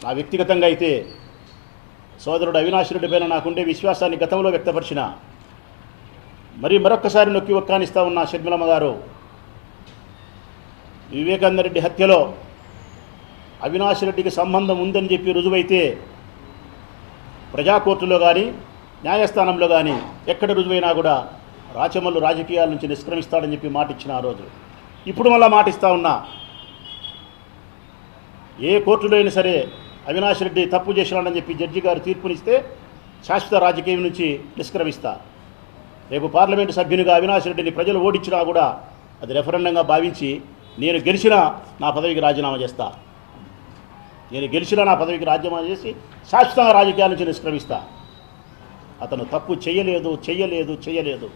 నా వ్యక్తిగతంగా అయితే సోదరుడు అవినాష్ రెడ్డి పైన నాకుండే విశ్వాసాన్ని గతంలో వ్యక్తపరిచిన మరి మరొక్కసారి నొక్కి ఒక్కానిస్తా ఉన్న షర్మిలమ్మ గారు వివేకానంద రెడ్డి హత్యలో అవినాష్ రెడ్డికి సంబంధం ఉందని చెప్పి రుజువైతే ప్రజా కోర్టులో కానీ న్యాయస్థానంలో కానీ ఎక్కడ రుజువైనా కూడా రాచమల్లు రాజకీయాల నుంచి నిష్క్రమిస్తాడని చెప్పి మాట ఇచ్చిన ఆ రోజు. ఇప్పుడు మళ్ళా మాట ఇస్తా ఉన్నా ఏ కోర్టులో అయినా సరే అవినాష్ రెడ్డి తప్పు చేసినాడని చెప్పి జడ్జి గారు తీర్పునిస్తే శాశ్వత రాజకీయం నుంచి నిష్క్రమిస్తా. రేపు పార్లమెంటు సభ్యునిగా అవినాష్ రెడ్డిని ప్రజలు ఓడించినా కూడా అది రెఫరెండంగా భావించి నేను గెలిచినా నా పదవికి రాజీనామా చేస్తా. నేను గెలిచినా నా పదవికి రాజీనామా చేసి శాశ్వతంగా రాజకీయాల నుంచి నిష్క్రమిస్తా. అతను తప్పు చేయలేదు చేయలేదు చేయలేదు.